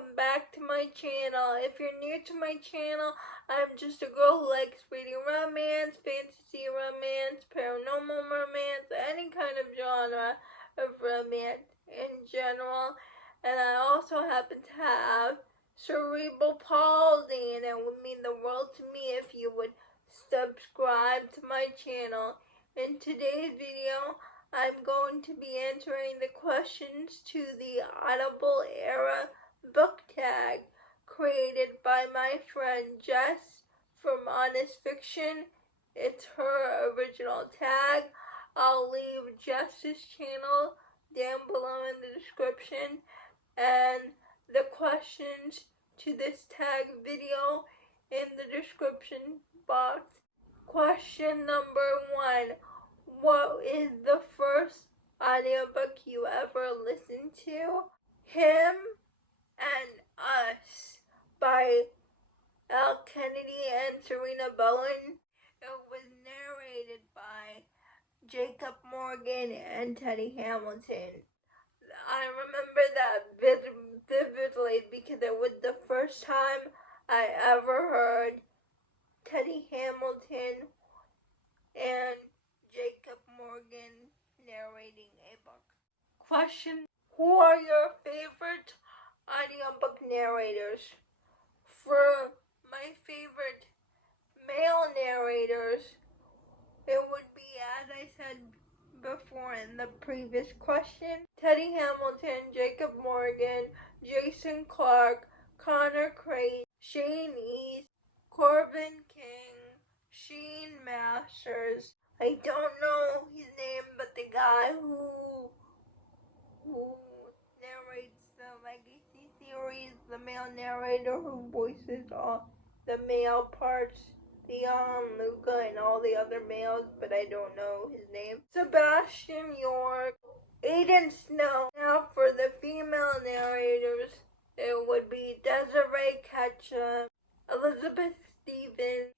welcome back to my channel. If you're new to my channel, I'm just a girl who likes reading romance, fantasy romance, paranormal romance, any kind of genre of romance in general. And I also happen to have cerebral palsy, and it would mean the world to me if you would subscribe to my channel. In today's video, I'm going to be answering the questions to the Audible Era Book Tag created by my friend Jess from Honest Fiction. It's her original tag. I'll leave Jess's channel down below in the description and the questions to this tag video in the description box. Question number 1. What is the first audiobook you ever listened to? Him and Us by Al Kennedy and Serena Bowen. It was narrated by Jacob Morgan and Teddy Hamilton. I remember that vividly because it was the first time I ever heard Teddy Hamilton and Jacob Morgan narrating a book. Question: who are your favorite audiobook narrators? For my favorite male narrators, it would be, as I said before in the previous question, Teddy Hamilton, Jacob Morgan, Jason Clark, Connor Crate, Shane East, Corbin King, Sheen Masters. I don't know his name, but the guy who narrates the Legacy series, the male narrator who voices all the male parts, Theon, Luca, and all the other males, but I don't know his name. Sebastian York, Aiden Snow. Now for the female narrators, it would be Desiree Ketchum, Elizabeth Stevens.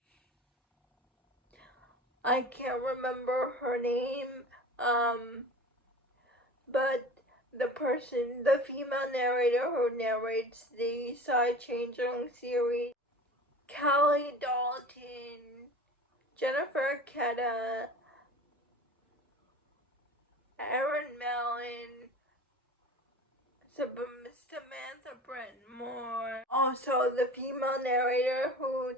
I can't remember her name, but the female narrator who narrates the Side Changeling series, Callie Dalton, Jennifer Ketta, Aaron Mellon, Samantha Brent Moore. Also, the female narrator who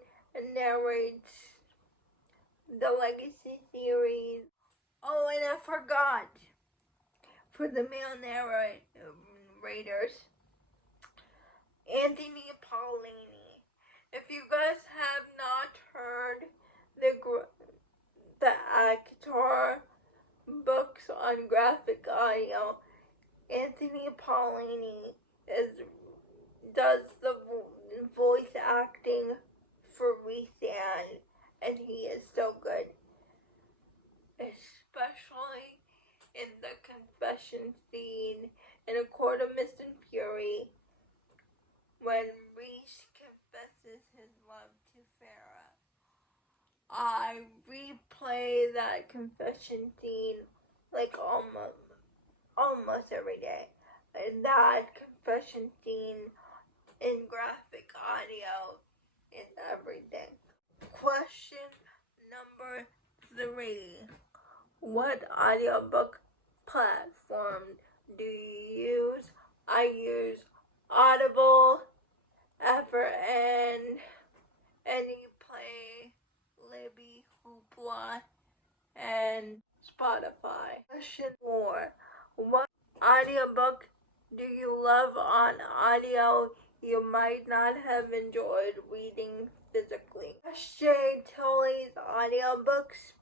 narrates the Legacy series. Oh, and I forgot, for the male narrators, Anthony Paulini. If you guys have not heard the Actor books on graphic audio, Anthony Paulini does the voice acting for Rhys-Ann, and he is so good, especially in the confession scene in A Court of Mist and Fury when Rhys confesses his love to Farah. I replay that confession scene like almost every day. That confession scene in graphic audio is everything. Question number 3. What audiobook platform do you use? I use Audible, FRN, AnyPlay, Libby, Hoopla, and Spotify. Question 4. What audiobook do you love on audio you might not have enjoyed reading physically? J. Tilley's audiobooks,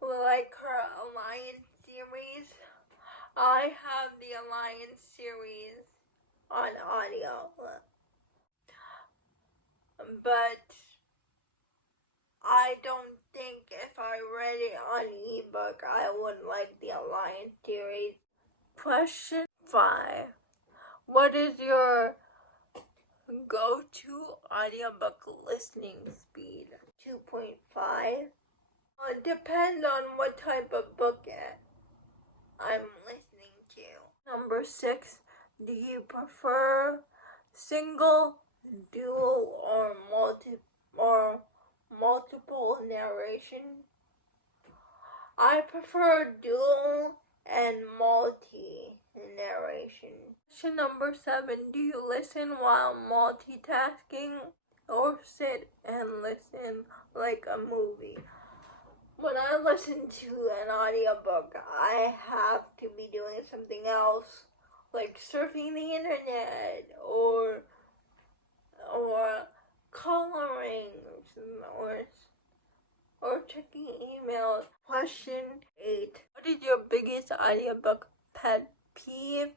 like her Alliance series. I have the Alliance series on audio, but I don't think if I read it on ebook I would like the Alliance series. Question 5. What is your go-to audiobook listening speed? 2.5. It depends on what type of book I'm listening to. Number 6. Do you prefer single, dual, or multiple narration? I prefer dual and multi-narration. Question number 7. Do you listen while multitasking or sit and listen like a movie? When I listen to an audiobook, I have to be doing something else, like surfing the internet or coloring or checking emails. Question 8. What is your biggest audiobook pet peeve?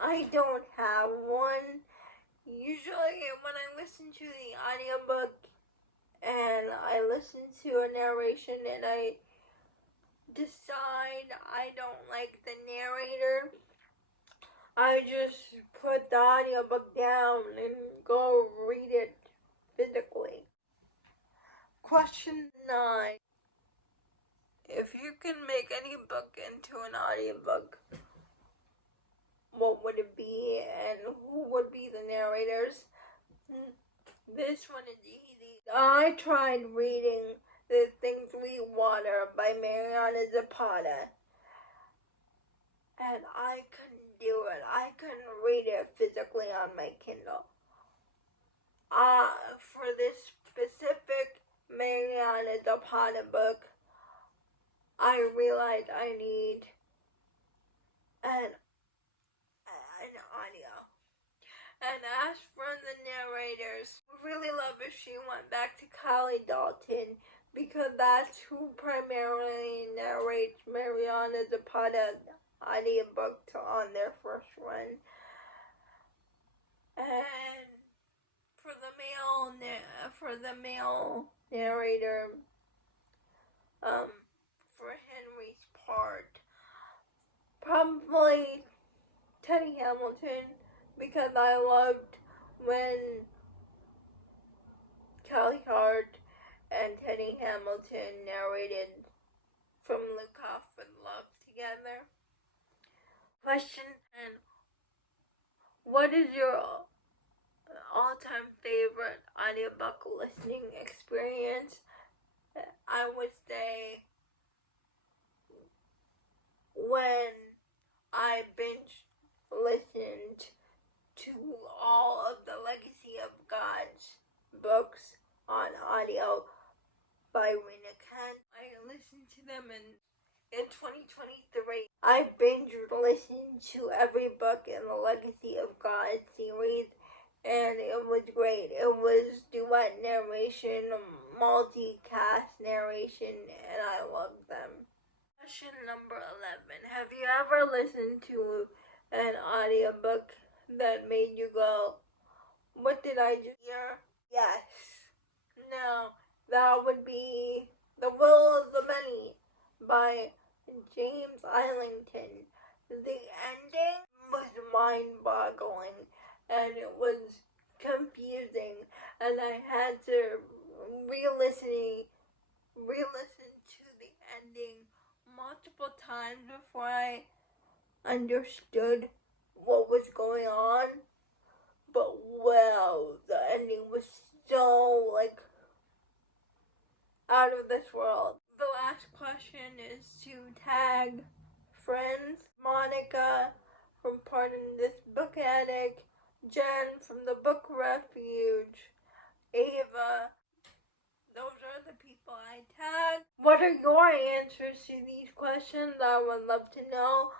I don't have one. Usually when I listen to the audiobook and I listen to a narration and I decide I don't like the narrator, I just put the audiobook down and go read it physically. Question 9. If you can make any book into an audiobook, what would it be and who would be the narrators? This one is easy. I tried reading The Things We Water by Mariana Zapata, and I couldn't do it. I couldn't read it physically on my Kindle. For this specific Mariana Zapata book, I realized I need an audio. And as for the narrators, I really love if she went back to Kylie Dalton, because that's who primarily narrates Mariana Zapata's audiobook on their first run. And for the male narrator, for Henry's part, probably Teddy Hamilton, because I loved when Kelly Hart and Teddy Hamilton narrated From Look Off with Love together. Question 10. What is your all-time favorite audiobook listening experience? I would say when I binge listened to all of the Legacy of God's books on audio by Rena Kent. I listened to them in 2023. I binge listened to every book in the Legacy of God series, and it was great. It was duet narration, multicast narration, and I loved them. Question number 11. Have you ever listened to an audiobook that made you go, what did I just hear? Yes. No, that would be The Will of the Many by James Islington. The ending was mind-boggling, and it was confusing, and I had to re-listen to the ending multiple times before I understood what was going on. But wow, the ending was so out of this world. The last question is to tag friends: Monica from Pardon This Book Addict, Jen from the Book Refuge, Ava. Those are the people I tagged. What are your answers to these questions? I would love to know.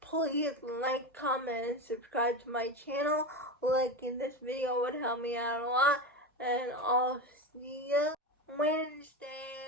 Please like, comment, and subscribe to my channel. Liking this video would help me out a lot. And I'll see you Wednesday.